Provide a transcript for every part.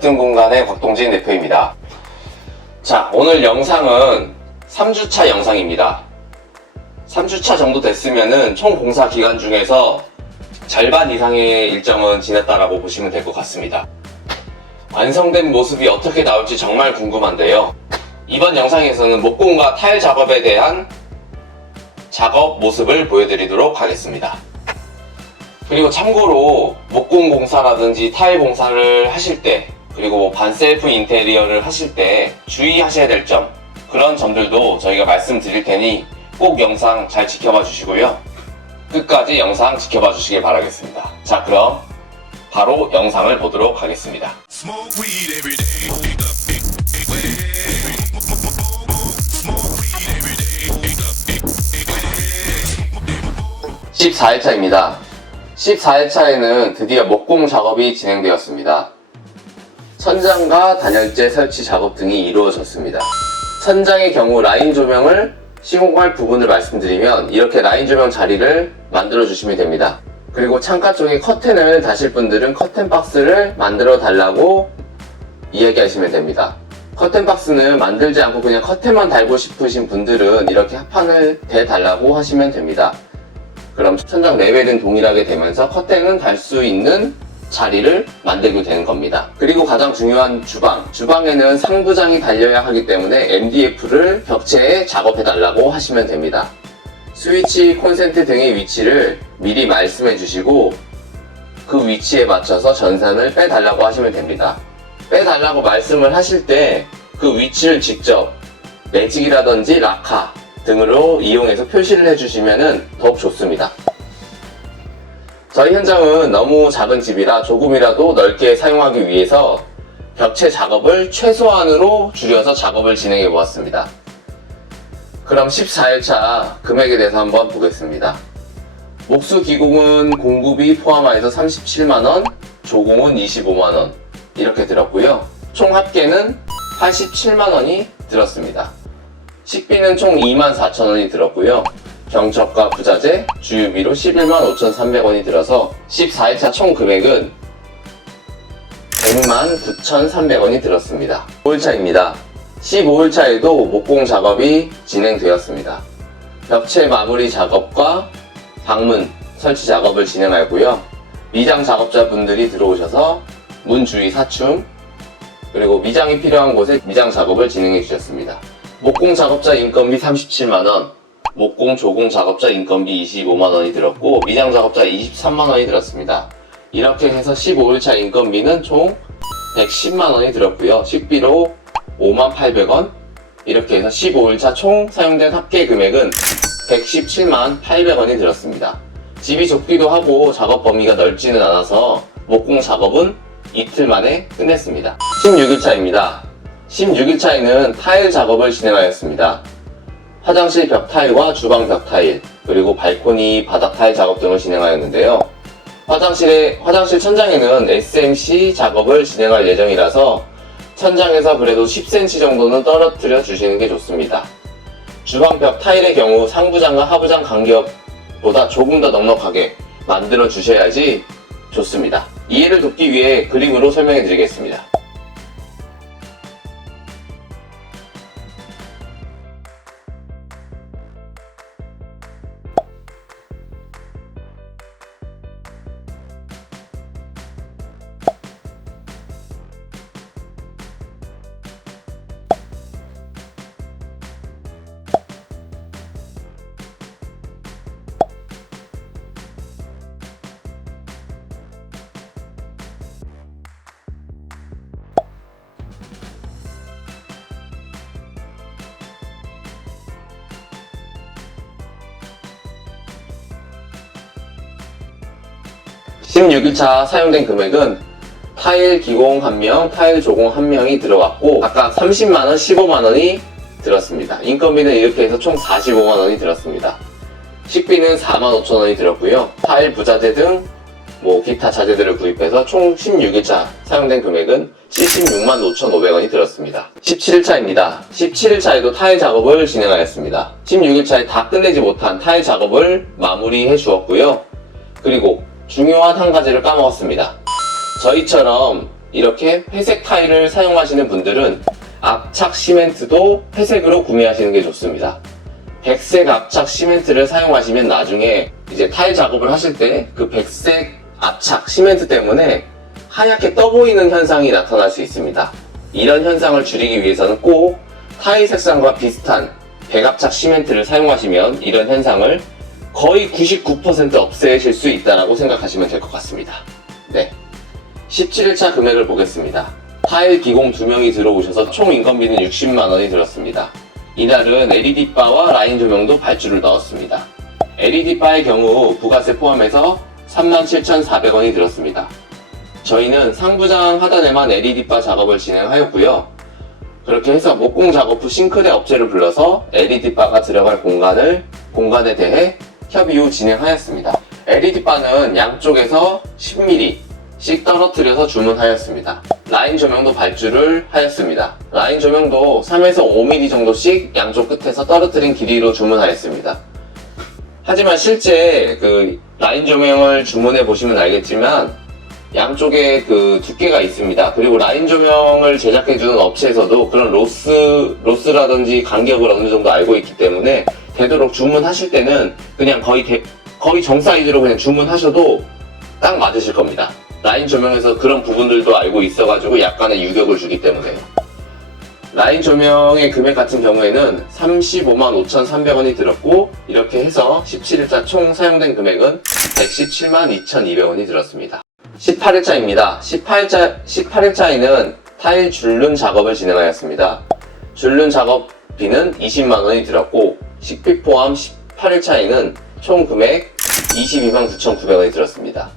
같은 공간의 곽동진 대표입니다. 자, 오늘 영상은 3주차 영상입니다. 3주차 정도 됐으면은 총 공사 기간 중에서 절반 이상의 일정은 지났다라고 보시면 될 것 같습니다. 완성된 모습이 어떻게 나올지 정말 궁금한데요. 이번 영상에서는 목공과 타일 작업에 대한 작업 모습을 보여드리도록 하겠습니다. 그리고 참고로 목공 공사라든지 타일 공사를 하실 때, 그리고 반셀프 인테리어를 하실 때 주의하셔야 될 점, 그런 점들도 저희가 말씀드릴 테니 꼭 영상 잘 지켜봐 주시고요. 끝까지 영상 지켜봐 주시길 바라겠습니다. 자, 그럼 바로 영상을 보도록 하겠습니다. 14일차입니다. 14일차에는 드디어 목공 작업이 진행되었습니다. 천장과 단열재 설치 작업 등이 이루어졌습니다. 천장의 경우 라인 조명을 시공할 부분을 말씀드리면 이렇게 라인 조명 자리를 만들어 주시면 됩니다. 그리고 창가 쪽에 커튼을 다실 분들은 커튼 박스를 만들어 달라고 이야기하시면 됩니다. 커튼 박스는 만들지 않고 그냥 커튼만 달고 싶으신 분들은 이렇게 합판을 대달라고 하시면 됩니다. 그럼 천장 레벨은 동일하게 되면서 커튼은 달 수 있는 자리를 만들게 되는 겁니다. 그리고 가장 중요한 주방에는 상부장이 달려야 하기 때문에 MDF를 벽체에 작업해 달라고 하시면 됩니다. 스위치, 콘센트 등의 위치를 미리 말씀해 주시고 그 위치에 맞춰서 전선을 빼달라고 하시면 됩니다. 빼달라고 말씀을 하실 때 그 위치를 직접 매직이라든지 라카 등으로 이용해서 표시를 해주시면 더욱 좋습니다. 저희 현장은 너무 작은 집이라 조금이라도 넓게 사용하기 위해서 벽체 작업을 최소한으로 줄여서 작업을 진행해 보았습니다. 그럼 14일차 금액에 대해서 한번 보겠습니다. 목수 기공은 공구비 포함하여서 37만원, 조공은 25만원 이렇게 들었고요. 총 합계는 87만원이 들었습니다. 식비는 총 24,000원이 들었고요. 경첩과 부자재, 주유비로 11만 5,300원이 들어서 14일차 총 금액은 100만 9,300원이 들었습니다. 15일차입니다. 15일차에도 목공 작업이 진행되었습니다. 벽체 마무리 작업과 방문 설치 작업을 진행하였고요. 미장 작업자분들이 들어오셔서 문 주위 사춤, 그리고 미장이 필요한 곳에 미장 작업을 진행해 주셨습니다. 목공 작업자 인건비 37만원, 목공 조공 작업자 인건비 25만원이 들었고 미장 작업자 23만원이 들었습니다. 이렇게 해서 15일차 인건비는 총 110만원이 들었고요. 식비로 58,800원, 이렇게 해서 15일차 총 사용된 합계 금액은 117만 800원이 들었습니다. 집이 좁기도 하고 작업 범위가 넓지는 않아서 목공 작업은 이틀 만에 끝냈습니다. 16일차입니다. 16일차에는 타일 작업을 진행하였습니다. 화장실 벽 타일과 주방 벽 타일, 그리고 발코니 바닥 타일 작업 등을 진행하였는데요. 화장실 천장에는 SMC 작업을 진행할 예정이라서 천장에서 그래도 10cm 정도는 떨어뜨려 주시는 게 좋습니다. 주방 벽 타일의 경우 상부장과 하부장 간격보다 조금 더 넉넉하게 만들어 주셔야지 좋습니다. 이해를 돕기 위해 그림으로 설명해 드리겠습니다. 지금 6일차 사용된 금액은 타일 기공 1명, 타일 조공 1명이 들어갔고 각각 30만원, 15만원이 들었습니다. 인건비는 이렇게 해서 총 45만원이 들었습니다. 식비는 45,000원이 들었고요. 타일 부자재 등 기타 자재들을 구입해서 총 16일차 사용된 금액은 76만 5,500원이 들었습니다. 17일차입니다. 17일차에도 타일 작업을 진행하였습니다. 16일차에 다 끝내지 못한 타일 작업을 마무리해 주었고요. 그리고 중요한 한 가지를 까먹었습니다. 저희처럼 이렇게 회색 타일을 사용하시는 분들은 압착 시멘트도 회색으로 구매하시는 게 좋습니다. 백색 압착 시멘트를 사용하시면 나중에 이제 타일 작업을 하실 때 그 백색 압착 시멘트 때문에 하얗게 떠 보이는 현상이 나타날 수 있습니다. 이런 현상을 줄이기 위해서는 꼭 타일 색상과 비슷한 백압착 시멘트를 사용하시면 이런 현상을 거의 99% 없애실 수 있다고 생각하시면 될 것 같습니다. 네, 17일차 금액을 보겠습니다. 타일 기공 2명이 들어오셔서 총 인건비는 60만원이 들었습니다. 이날은 LED바와 라인 조명도 발주를 넣었습니다. LED바의 경우 부가세 포함해서 37,400원이 들었습니다. 저희는 상부장 하단에만 LED바 작업을 진행하였고요. 그렇게 해서 목공 작업 후 싱크대 업체를 불러서 LED바가 들어갈 공간에 대해 협의 후 진행하였습니다. LED바는 양쪽에서 10mm씩 떨어뜨려서 주문하였습니다. 라인 조명도 발주를 하였습니다. 라인 조명도 3에서 5mm 정도씩 양쪽 끝에서 떨어뜨린 길이로 주문하였습니다. 하지만 실제 그 라인 조명을 주문해 보시면 알겠지만 양쪽에 그 두께가 있습니다. 그리고 라인 조명을 제작해주는 업체에서도 그런 로스라든지 간격을 어느 정도 알고 있기 때문에 되도록 주문하실 때는 그냥 거의 정 사이즈로 그냥 주문하셔도 딱 맞으실 겁니다. 라인 조명에서 그런 부분들도 알고 있어가지고 약간의 유격을 주기 때문에요. 라인 조명의 금액 같은 경우에는 35만 5,300원이 들었고 이렇게 해서 17일차 총 사용된 금액은 117만 2,200원이 들었습니다. 18일차입니다. 18일차에는 타일 줄눈 작업을 진행하였습니다. 줄눈 작업비는 20만원이 들었고 식비 포함 18일차에는 총 금액 22만 9,900원이 들었습니다.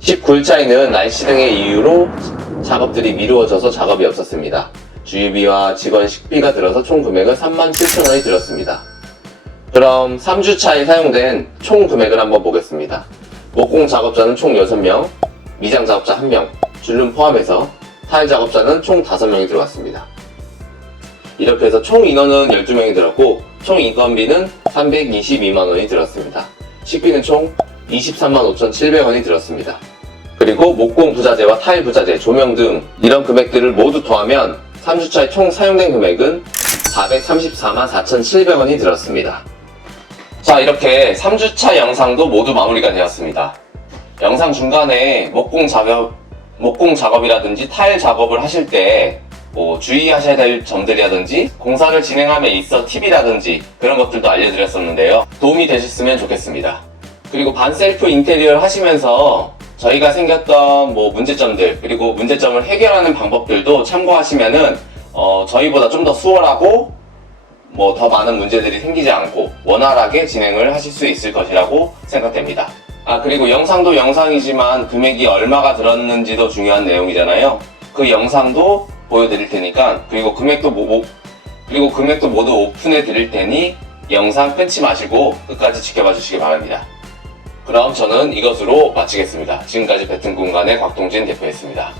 19일차에는 날씨 등의 이유로 작업들이 미루어져서 작업이 없었습니다. 주유비와 직원 식비가 들어서 총 금액은 37,000원이 들었습니다. 그럼 3주차에 사용된 총 금액을 한번 보겠습니다. 목공 작업자는 총 6명, 미장 작업자 1명, 줄눈 포함해서 타일 작업자는 총 5명이 들어갔습니다. 이렇게 해서 총 인원은 12명이 들었고 총 인건비는 322만원이 들었습니다. 식비는 총 23만 5,700원이 들었습니다. 그리고 목공 부자재와 타일 부자재, 조명 등 이런 금액들을 모두 더하면 3주차에 총 사용된 금액은 434만 4,700원이 들었습니다. 자, 이렇게 3주차 영상도 모두 마무리가 되었습니다. 영상 중간에 목공 작업이라든지 타일 작업을 하실 때 주의하셔야 될 점들이라든지 공사를 진행함에 있어 팁이라든지 그런 것들도 알려드렸었는데요. 도움이 되셨으면 좋겠습니다. 그리고 반셀프 인테리어를 하시면서 저희가 생겼던 문제점들 그리고 문제점을 해결하는 방법들도 참고하시면은 저희보다 좀 더 수월하고 더 많은 문제들이 생기지 않고 원활하게 진행을 하실 수 있을 것이라고 생각됩니다. 그리고 영상도 영상이지만 금액이 얼마가 들었는지도 중요한 내용이잖아요. 그 영상도 보여드릴 테니까 그리고 금액도 모두 오픈해 드릴 테니 영상 끊지 마시고 끝까지 지켜봐 주시기 바랍니다. 그럼 저는 이것으로 마치겠습니다. 지금까지 배튼 공간의 곽동진 대표였습니다.